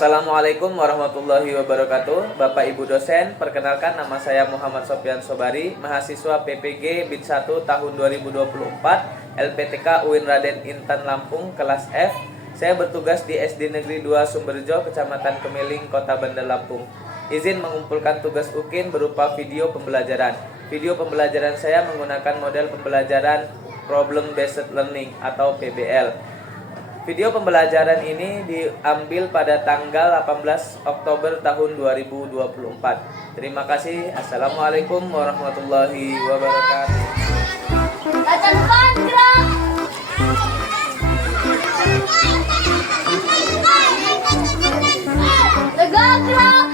Assalamualaikum warahmatullahi wabarakatuh. Bapak Ibu dosen, perkenalkan nama saya Muhammad Sofyan Sobari, mahasiswa PPG BIN 1 tahun 2024, LPTK UIN Raden Intan Lampung, kelas F. Saya bertugas di SD Negeri 2 Sumberjo, Kecamatan Kemiling, Kota Bandar Lampung. Izin mengumpulkan tugas UKIN berupa video pembelajaran. Video pembelajaran saya menggunakan model pembelajaran Problem Based Learning atau PBL. Video pembelajaran ini diambil pada tanggal 18 Oktober tahun 2024. Terima kasih. Assalamualaikum warahmatullahi wabarakatuh. Baca depan, gerak. Tegak, gerak.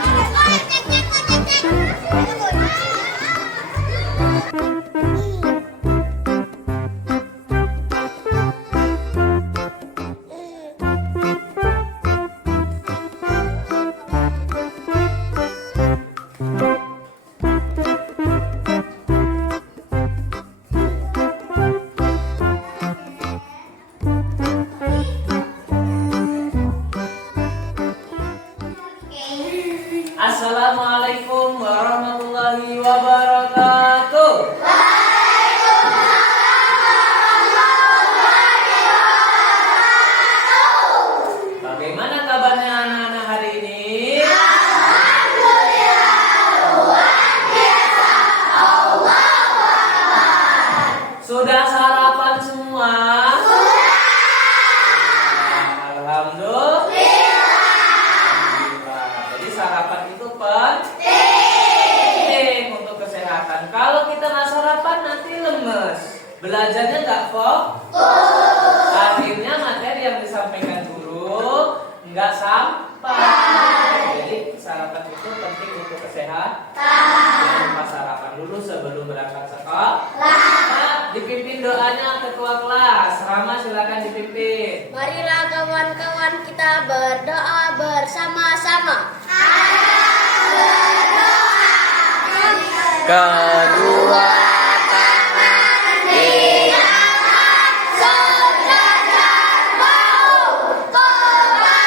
Assalamualaikum warahmatullahi wabarakatuh. Bagaimana kabarnya anak-anak hari ini? Sudah sarapan semua? Alhamdulillah. Jadi sarapan itu penting untuk kesehatan. Kalau kita nggak sarapan nanti lemes, belajarnya nggak fokus. Akhirnya materi yang disampaikan guru nggak sampai. Jadi sarapan itu penting untuk kesehatan. Jangan lupa sarapan dulu sebelum berangkat sekolah. Nah, dipimpin doanya ketua kelas. Rama silakan dipimpin. Marilah kawan-kawan kita berdoa bersama-sama. Kedua tangan diangkat sejajar bahu, kepala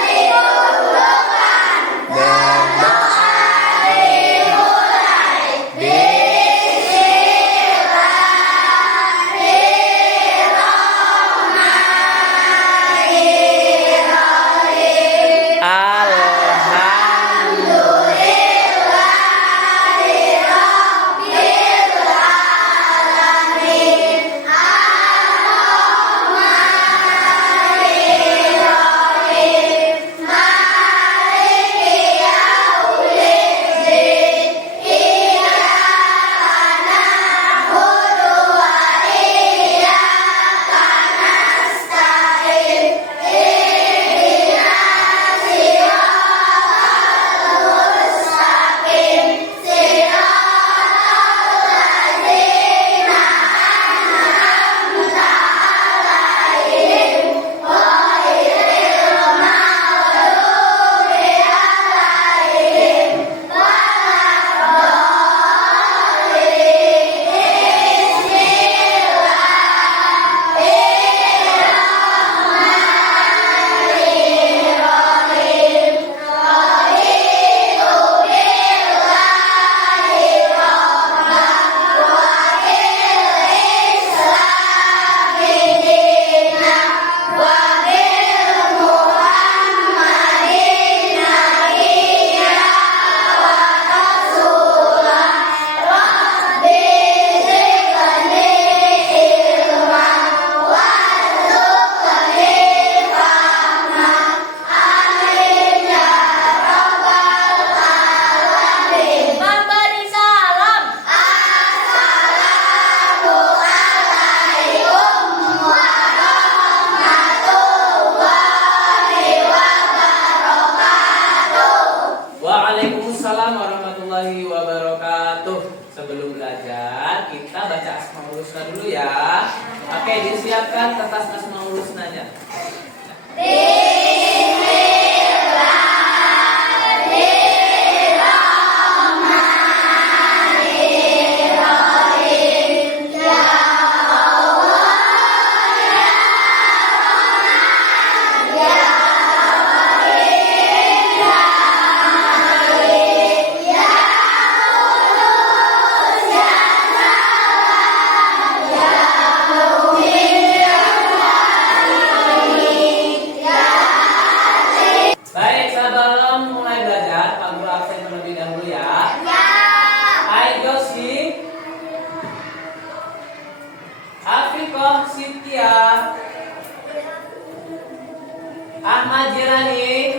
ditundukkan, berdoa dimulai. Bismillahirrahmanirrahim. Waalaikumsalam warahmatullahi wabarakatuh. Sebelum belajar, kita baca Asmaul Husna dulu ya. Oke, disiapkan kertas Asmaul Husnanya. Ya absen terlebih dahulu ya. Ya. Hai Josi, Afikoh Cynthia, Ahmad Jelani,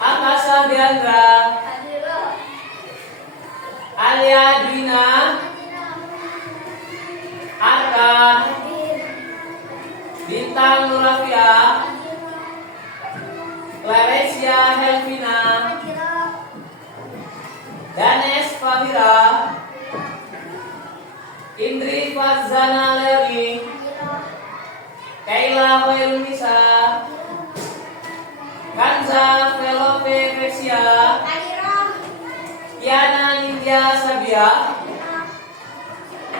Ahmad Sahdiandra, Alia Dina, Arka, Bintang Nurafia, Claresia Helvina, Danes Fahira, Indri Farzana Leoni, Kaila Hoelunisa, Kanza Velope Vesia, Kiana Nindya Sabia,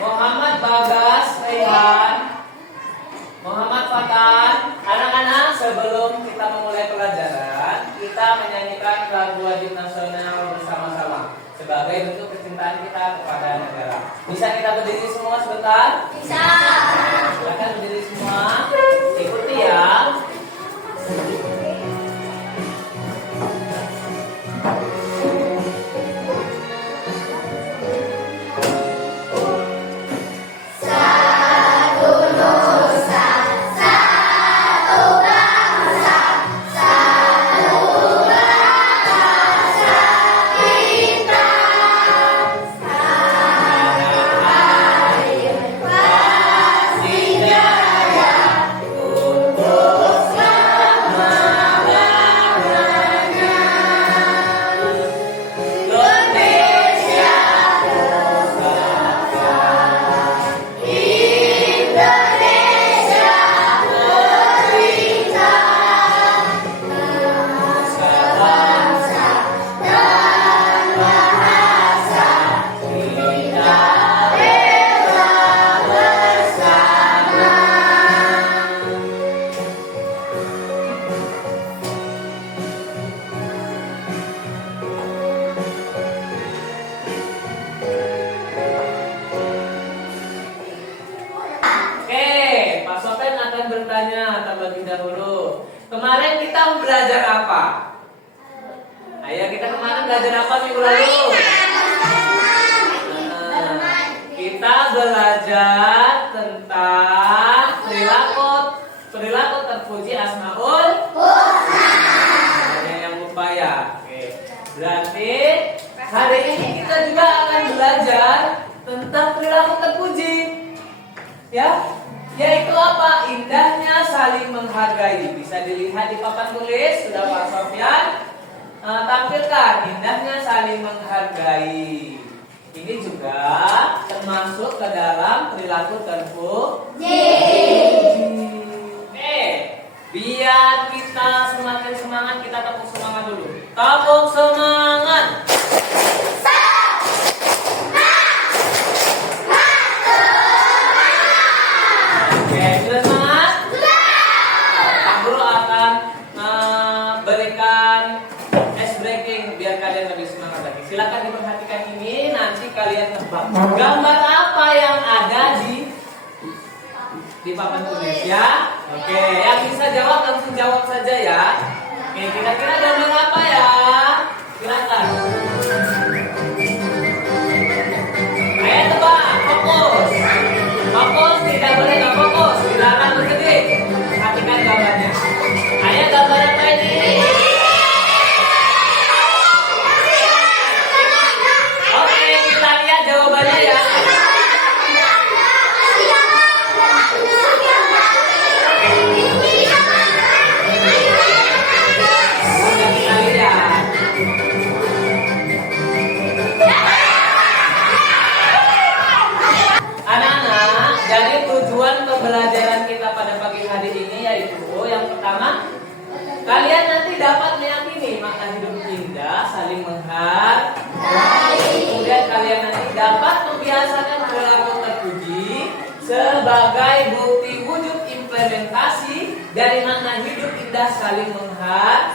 Muhammad Bagas Raihan, Muhammad Fatan. Anak-anak, sebelum kita memulai pelajaran, kita menyanyikan lagu wajib nasional bersama-sama sebagai bentuk kecintaan kita kepada negara. Bisa kita berdiri semua sebentar? Bisa. Silakan berdiri semua. Ikuti ya. Bertanya terlebih dahulu. Kemarin kita belajar apa? Ayo, kita kemarin belajar apa minggu lalu? Kita belajar tentang perilaku terpuji Asmaul Husna. Banyak yang lupa ya. Oke. Berarti hari ini kita juga akan belajar tentang perilaku terpuji. Ya. Yaitu apa? Indahnya saling menghargai. Bisa dilihat di papan tulis. Sudah Pak Sofyan tampilkan indahnya saling menghargai. Ini juga termasuk ke dalam perilaku terpuji. Oke, biar kita semakin semangat, kita tepuk semangat dulu. Tepuk semangat. Silakan diperhatikan ini, nanti kalian tebak gambar apa yang ada di papan tulis ya. Oke, yang bisa jawab langsung jawab saja ya. Oke, kira-kira gambar apa ya? Silakan. Ayo tebak, fokus. Fokus, tidak boleh nggak fokus. Silakan berkedip. Perhatikan gambarnya. Ayo gambar apa ini? Jawabannya ya. Anak-anak, jadi tujuan pembelajaran kita pada pagi hari ini yaitu yang pertama, kalian nanti dapat meyakini makna hidup indah, saling menghargai. Kemudian kalian nanti dapat membiasakan perilaku terpuji sebagai bukti wujud implementasi dari makna hidup indah saling menghargai.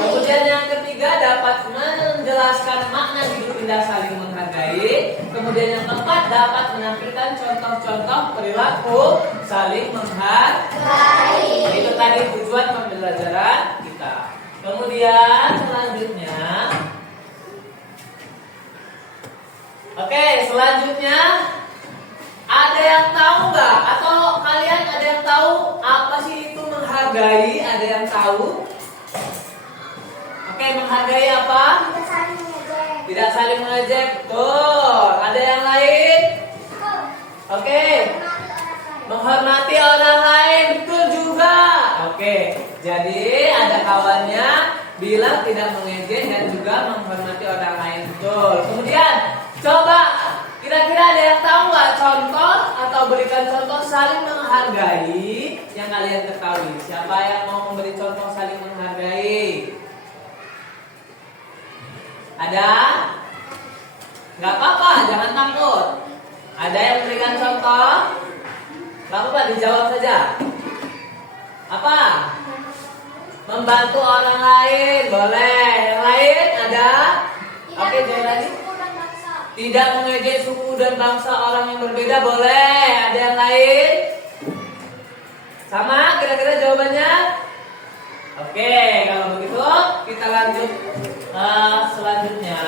Kemudian yang ketiga dapat menjelaskan makna hidup indah saling menghargai. Kemudian yang keempat dapat menampilkan contoh-contoh perilaku saling menghargai. Itu tadi tujuan pembelajaran kita. Kemudian selanjutnya, oke, selanjutnya ada yang tahu nggak? Atau kalian ada yang tahu apa sih itu menghargai? Ada yang tahu? Oke, menghargai apa? Kita saling mengejek. Tidak saling mengejek. Betul. Ada yang lain? Oke. Menghormati orang lain. Betul juga. Oke. Jadi ada kawannya bilang tidak mengejek dan juga menghormati orang lain. Betul. Kemudian coba kira-kira ada yang tahu nggak contoh atau berikan contoh saling menghargai yang kalian ketahui? Siapa yang mau memberi contoh saling menghargai? Ada? Nggak apa-apa, jangan takut. Ada yang memberikan contoh? Nggak apa-apa, dijawab saja. Apa? Membantu orang lain, boleh. Yang lain ada? Oke, jawab lagi. Tidak mengejek suku dan bangsa orang yang berbeda, boleh. Ada yang lain? Sama kira-kira jawabannya? Oke, kalau begitu kita lanjut selanjutnya.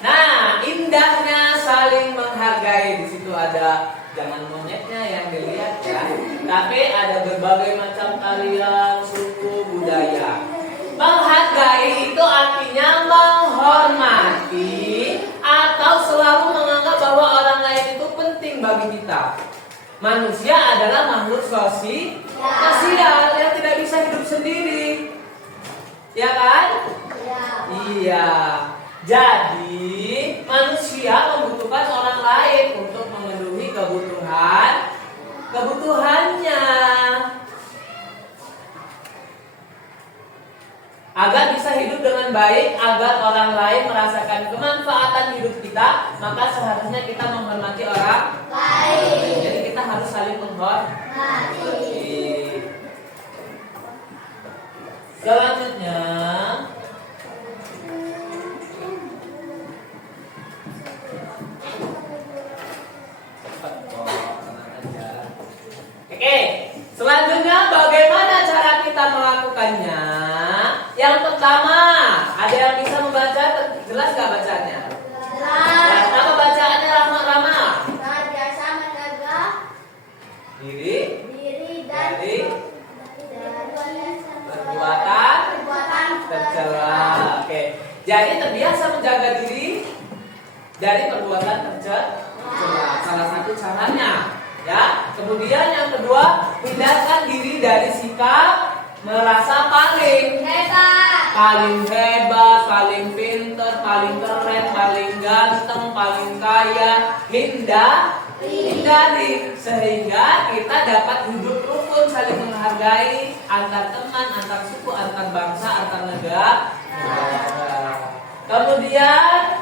Nah, indahnya saling menghargai. Di situ ada jangan monyetnya yang dilihat ya, tapi ada berbagai macam kalian, suku, budaya. Menghargai itu artinya menghormati atau selalu menganggap bahwa orang lain itu penting bagi kita. Manusia adalah makhluk sosial yang tidak bisa hidup sendiri. Ya kan? Iya. Jadi manusia membutuhkan orang lain untuk memenuhi kebutuhannya. Agar bisa hidup dengan baik, agar orang lain merasakan kemanfaatan hidup kita, maka seharusnya kita menghormati orang lain. Jadi kita harus saling menghormati. Selanjutnya, oke, selanjutnya bagaimana cara kita melakukannya? Yang pertama, ada yang bisa membaca? Jelas gak bacanya? Jelas. Apa bacaannya Rama? Biasa menjaga Diri dari perbuatan tercela. Oke. Jadi terbiasa menjaga diri dari perbuatan tercela. Salah satu caranya, ya. Kemudian yang kedua, hindarkan diri dari sikap merasa paling hebat, paling pintar, paling keren, paling ganteng, paling kaya. Hindari sehingga kita dapat hidup rukun, saling menghargai antar teman, antar suku, antar bangsa, antar negara. Kemudian,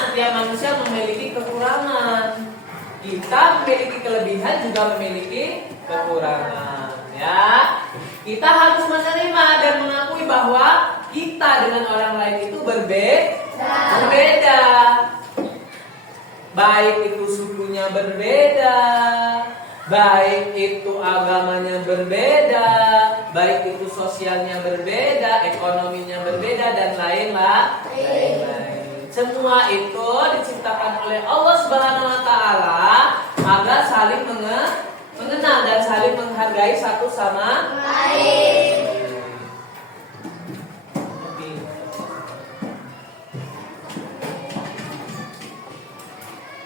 setiap manusia memiliki kekurangan. Kita memiliki kelebihan, juga memiliki kekurangan. Ya, kita harus menerima dan mengakui bahwa kita dengan orang lain itu berbeda. Baik itu sukunya berbeda, baik itu agamanya berbeda, baik itu sosialnya berbeda, ekonominya berbeda, dan lain-lain. Semua itu diciptakan oleh Allah Subhanahu wa Ta'ala agar saling mengenal dan saling menghargai satu sama lain.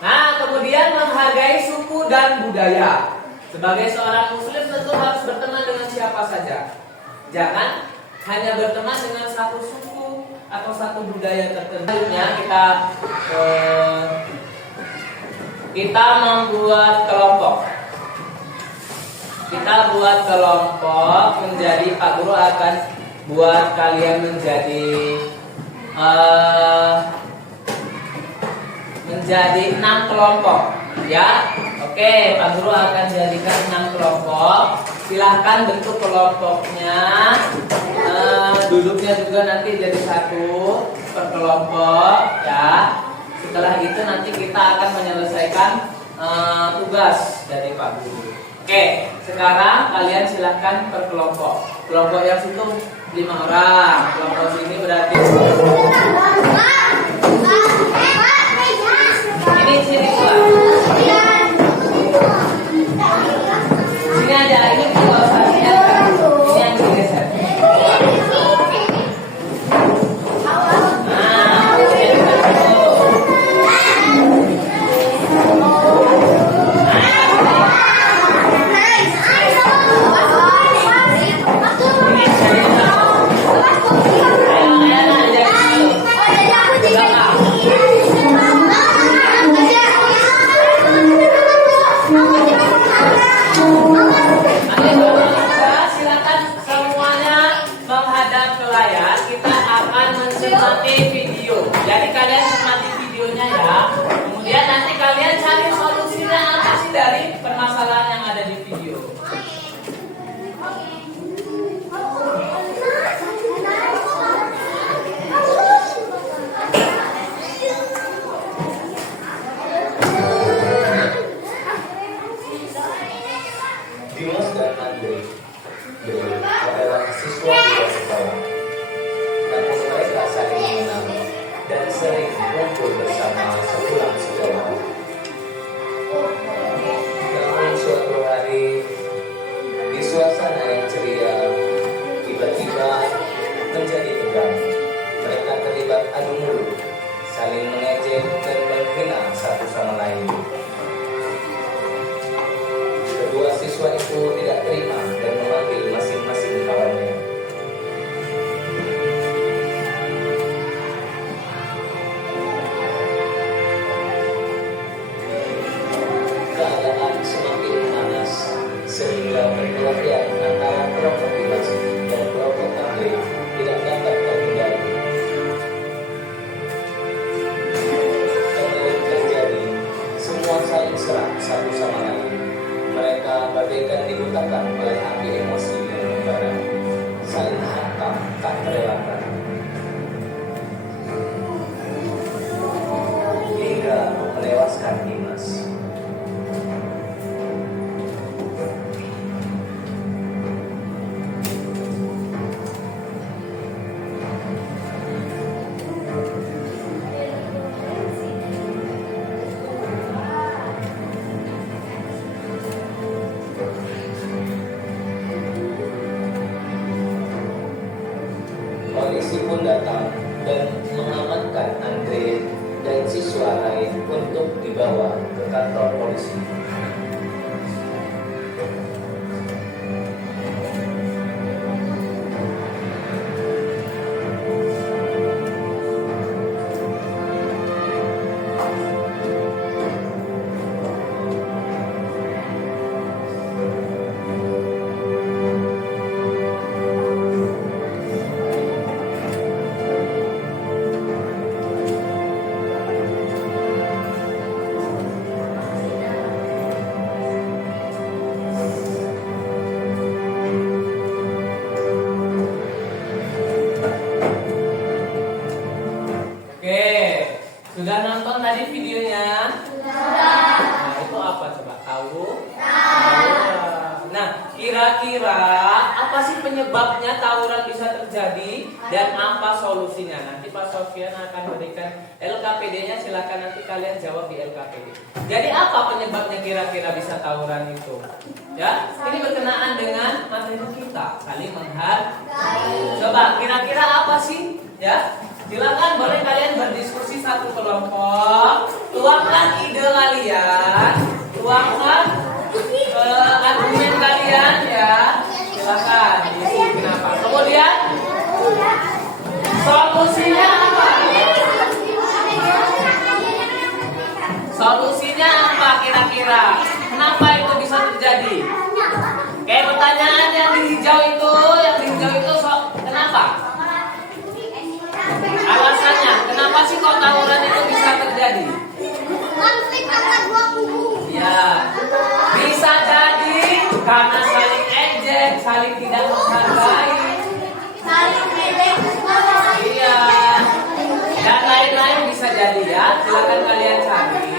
Nah, kemudian menghargai suku dan budaya. Sebagai seorang muslim tentu harus berteman dengan siapa saja. Jangan hanya berteman dengan satu suku atau satu budaya tertentu. Selanjutnya kita membuat kelompok. Kita buat kelompok menjadi, Pak Guru akan buat kalian menjadi 6 kelompok, ya. Oke, Pak Guru akan jadikan 6 kelompok. Silahkan bentuk kelompoknya. Duduknya juga nanti jadi 1 per kelompok, ya. Setelah itu nanti kita akan menyelesaikan tugas dari Pak Guru. Oke, sekarang kalian silahkan per kelompok. Kelompok yang situ 5 orang. Kelompok sini berarti ini sini dua. Sini aja, ini dua satunya. Ini yang digeser. Nah, ini silakan semuanya menghadap ke layar. Kita akan mencermati video. Jadi kalian cermati videonya ya. Kemudian nanti kalian cari solusinya apa sih dari permasalahan yang ada di video. Dimas dan Andre adalah siswa di sekolah. Namun mereka saling mengenal dan sering kumpul bersama sepulang sekolah. Namun suatu hari di suasana yang ceria tiba-tiba menjadi tegang. Mereka terlibat adu mulut, saling mengejek dan menghina satu sama lain. Kedua siswa itu tidak terima dan memanggil masing-masing kawannya. Keadaan semakin memanas sehingga perkelahian antara kelompok Dimas dan kelompok Andre tidak dapat terhindari. Kemudian terjadi, semua saling serang satu sama lain. Mereka bagaikan dibutakan oleh api emosi yang membara, saling hantam tak terelakkan, hingga menewaskan Dimas. Polisi pun datang dan mengamankan Andre dan siswa lain untuk dibawa ke kantor polisi. Sudah nonton tadi videonya? Nah, itu apa coba tahu? Nah, kira-kira apa sih penyebabnya tawuran bisa terjadi dan apa solusinya? Nanti Pak Sofian akan berikan LKPD-nya, silakan nanti kalian jawab di LKPD. Jadi apa penyebabnya kira-kira bisa tawuran itu? Ya, ini berkenaan dengan materi kita, saling menghargai. Coba kira-kira apa sih? Ya, silakan boleh kalian berdiskusi satu kelompok, tuangkan ide kalian, tuangkan argumen kalian ya, silakan. Kenapa? Kemudian solusinya apa? Solusinya apa kira-kira? Kenapa itu bisa terjadi? Kayak pertanyaan yang di hijau itu, kenapa? Alasannya, kenapa sih kok tawuran itu bisa terjadi? Konflik antara dua kubu. Ya, bisa jadi karena saling ejek, saling tidak menghargai. Saling ejek. Iya, dan lain-lain bisa jadi ya. Silakan kalian cari.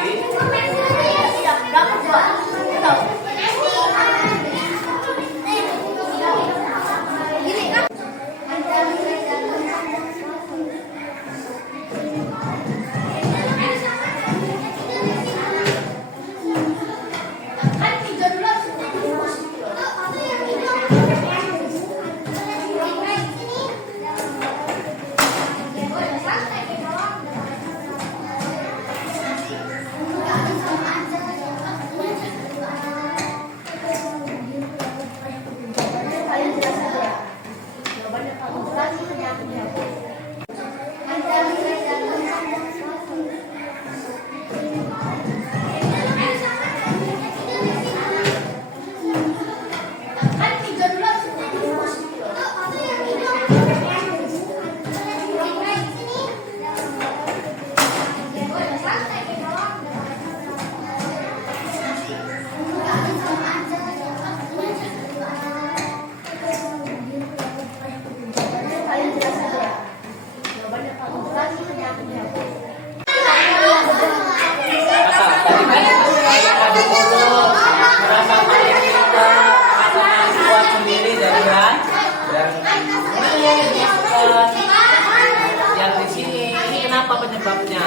yang di sini. Ini kenapa penyebabnya?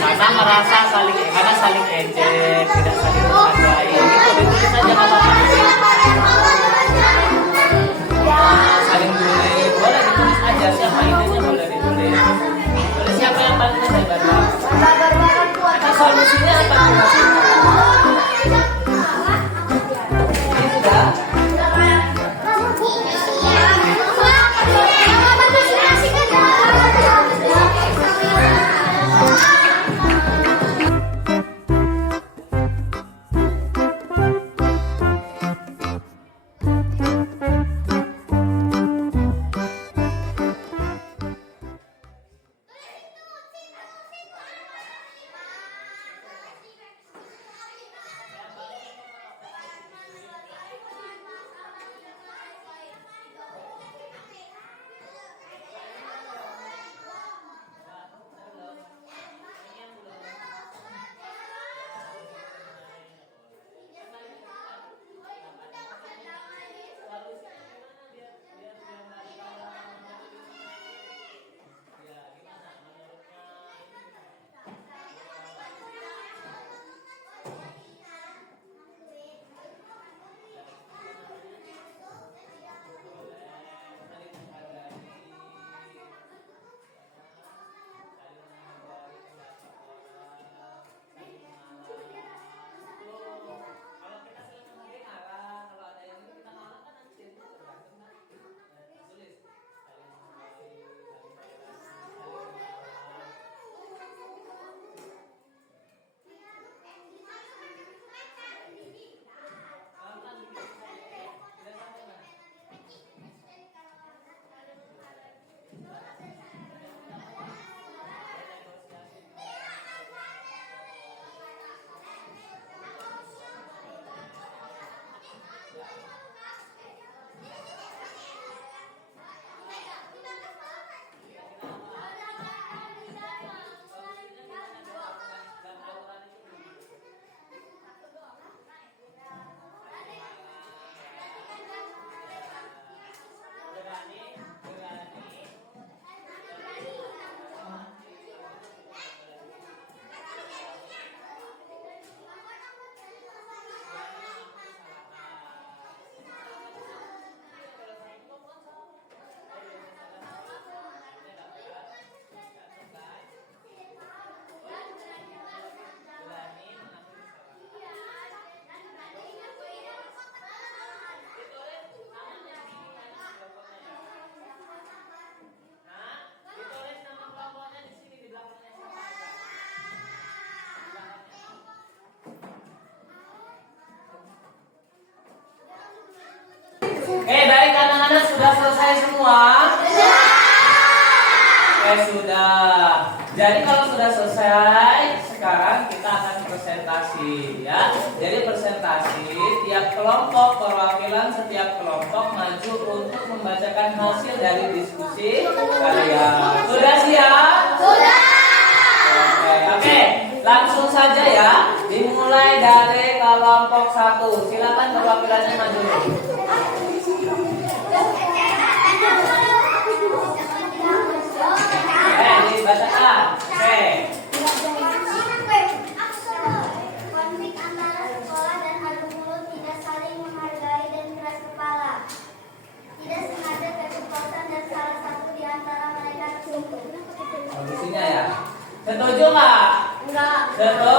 Karena saling ejek, tidak saling menghargai. Itu ditulis saja nggak apa-apa. Saling bully, boleh ditulis aja. Siapa idenya boleh ditulis. Boleh siapa yang paling hebat? Nah, solusinya apa? Ini sudah. Dari kanan-kanan sudah selesai semua? Sudah. Jadi kalau sudah selesai, sekarang kita akan presentasi ya. Jadi presentasi, tiap kelompok perwakilan setiap kelompok maju untuk membacakan hasil dari diskusi kalian. Sudah siap? Sudah. Oke, langsung saja ya. Dimulai dari kelompok 1. Silakan perwakilannya maju. Dibacakan. Oke. Konflik antara sekolah dan adu mulut, tidak saling menghargai dan keras kepala. Tidak sengaja keceplosan dan salah satu di antara mereka tersinggung. Solusinya ya. Setuju nggak? Enggak. Setuju.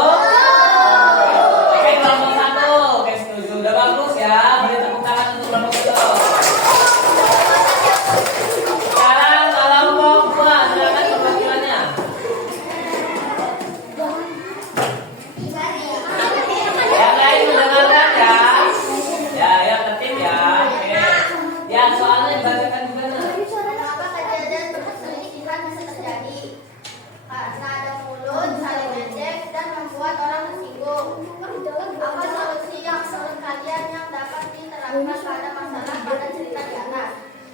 Oke, kelompok 1. Oke, setuju. Udah bagus ya. Beri tepuk tangan untuk kelompok 1. Sekarang kelompok 2. Silakan perwakilannya. Yang lain mendengarkan ya. Ya, yang tertib ya. Oke. Ya, soalnya dibacakan juga. Kenapa kejadian perselisihan bisa terjadi? Karena ada mulut, saling ejek, dan membuat orang tersinggung. Apa solusi yang menurut kalian yang dapat diterapkan pada masalah pada cerita di atas?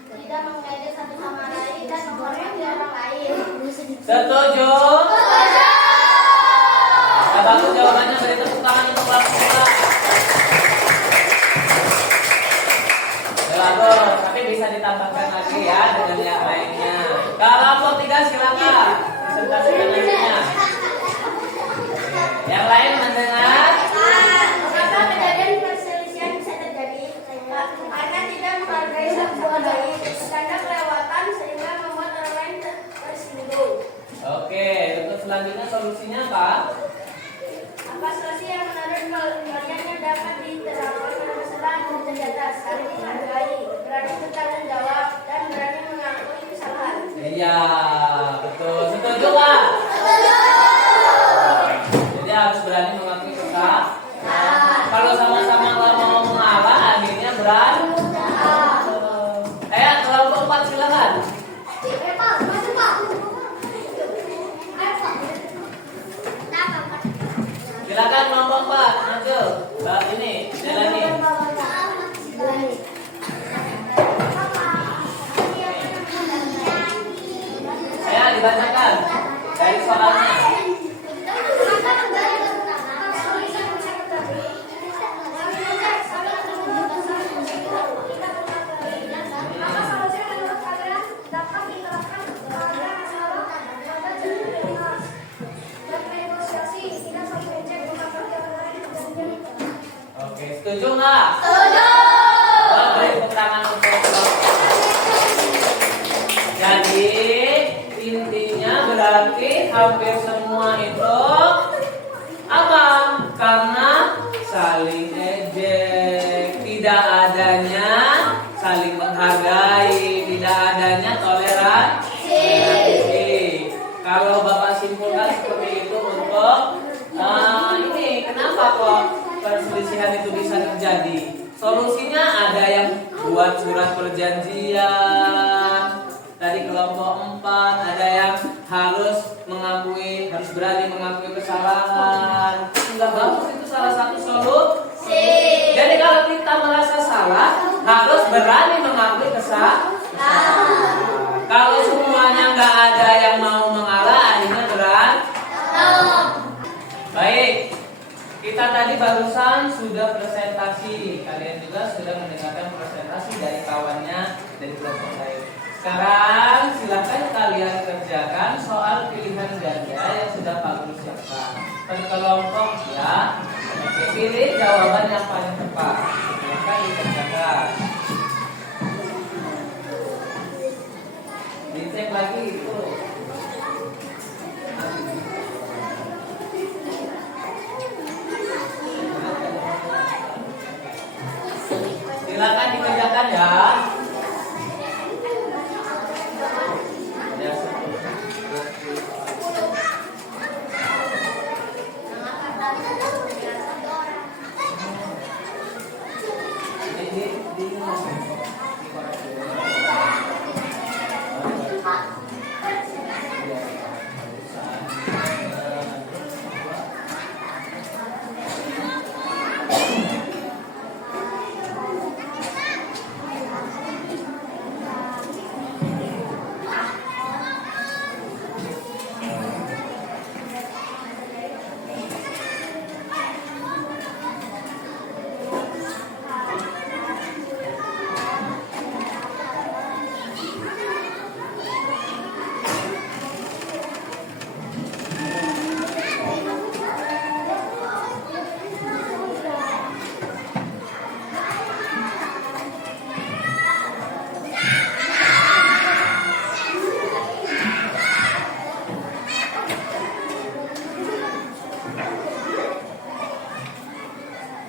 Tidak mengejek satu sama lain dan menghormati orang lain. Setuju? Ya, bagus jawabannya. Beri tepuk tangan untuk kelompok 2. Ya, bagus. Tapi bisa ditambahkan lagi ya dengan yang lainnya. Kelompok 3 silakan presentasikan nantinya. Yang lain mendengar? Mengapa kejadian perselisihan bisa terjadi? Karena tidak menghargai satu sama lain, karena kelewatan sehingga membuat orang lain tersinggung. Oke, untuk selanjutnya solusinya apa? Apa solusi yang menurut kalian dapat diterapkan pada masalah yang terjadi? Saling menghargai, berani bertanggung jawab, dan berani mengakui kesalahan. Iya, betul. Setuju nggak? Jadi harus berani mengakui kesalahan. Kalau sama-sama nggak mau mengalah, akhirnya berantem. Kelompok 4 silakan. Silakan kelompok 4, maju. Ini, jalani. Saya dibacakan dari soalnya. Oke, setuju nggak? Setuju. Beri tepuk tangan untuk kelompok. Jadi intinya berarti hampir semua itu apa? Karena saling ejek, tidak adanya saling menghargai, tidak adanya toleransi. Kalau Bapak simpulkan seperti itu untuk ini kenapa kok perselisihan itu bisa terjadi? Solusinya ada yang buat surat perjanjian. Tadi kelompok 4 ada yang harus berani mengakui kesalahan. Enggak bagus, itu salah satu solusi. Jadi kalau kita merasa salah harus berani mengakui kesalahan. Kalau semuanya nggak ada yang mau mengalah, akhirnya berantem. Baik, kita tadi barusan sudah presentasi. Kalian juga sudah mendengarkan presentasi dari kawannya dari kelompok lain. Sekarang silahkan kalian kerjakan soal pilihan ganda yang sudah Pak Guru siapkan. Per kelompok ya. Oke, pilih jawaban yang paling tepat. Silahkan dikerjakan. Dicek lagi itu. Silakan dikerjakan ya.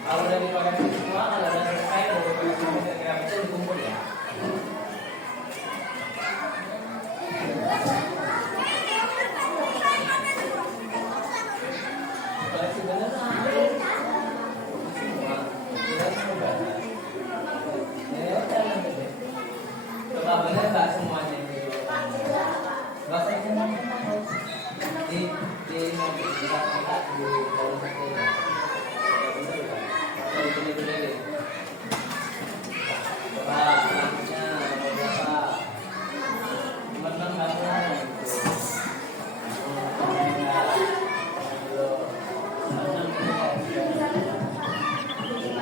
Kalau udah dikoreksi semua, kalau udah selesai, udah dikoreksi kira-kira itu dikumpul ya. Koreksi bener lah. Semua. Koreksi bener. Ya udah nanti deh. Coba bener nggak semuanya gitu. Nggak usah ikut. Di nanti kita kontak di dalam satunya.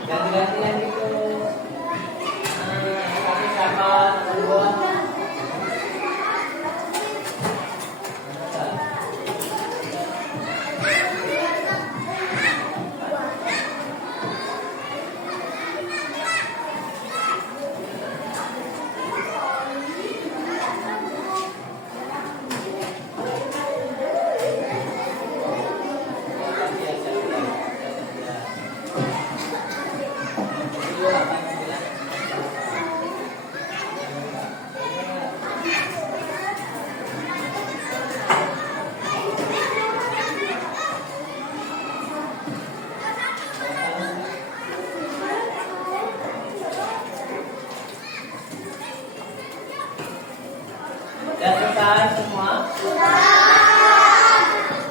Ganti-gantian gitu. Tapi siapa nomor 2? Sudah semua?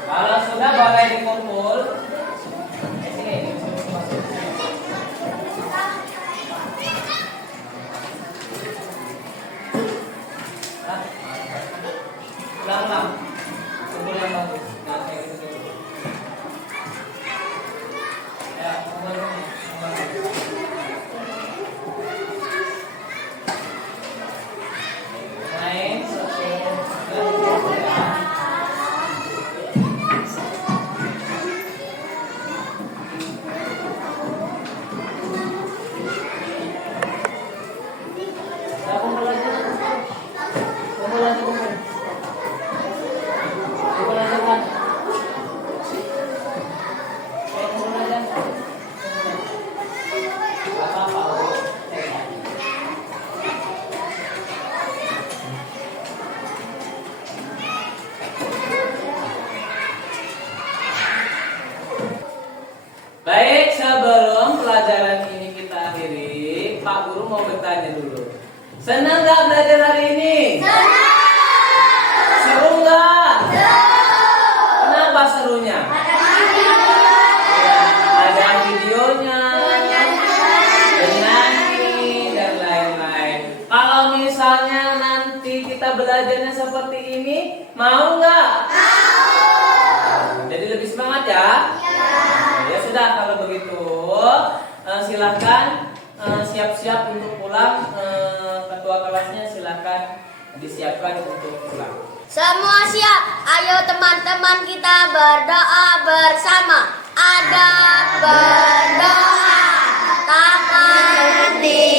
Kalau sudah boleh dikumpul. Sini. Ulang. Kumpul yang bagus. Nah, kayak gitu. Ya, kumpul. Main. Baik, sebelum pelajaran ini kita akhiri, Pak Guru mau bertanya dulu. Senang nggak belajar hari ini? Seru nggak? Kenapa serunya? Ya, ada videonya, bernyanyi, dan lain-lain. Kalau misalnya nanti kita belajarnya seperti ini, mau nggak? Jadi lebih semangat ya? Ya sudah, kalau begitu silahkan siap-siap untuk pulang. Ketua kelasnya silahkan disiapkan untuk pulang. Semua siap. Ayo teman-teman kita berdoa bersama. Adab berdoa. Tangan di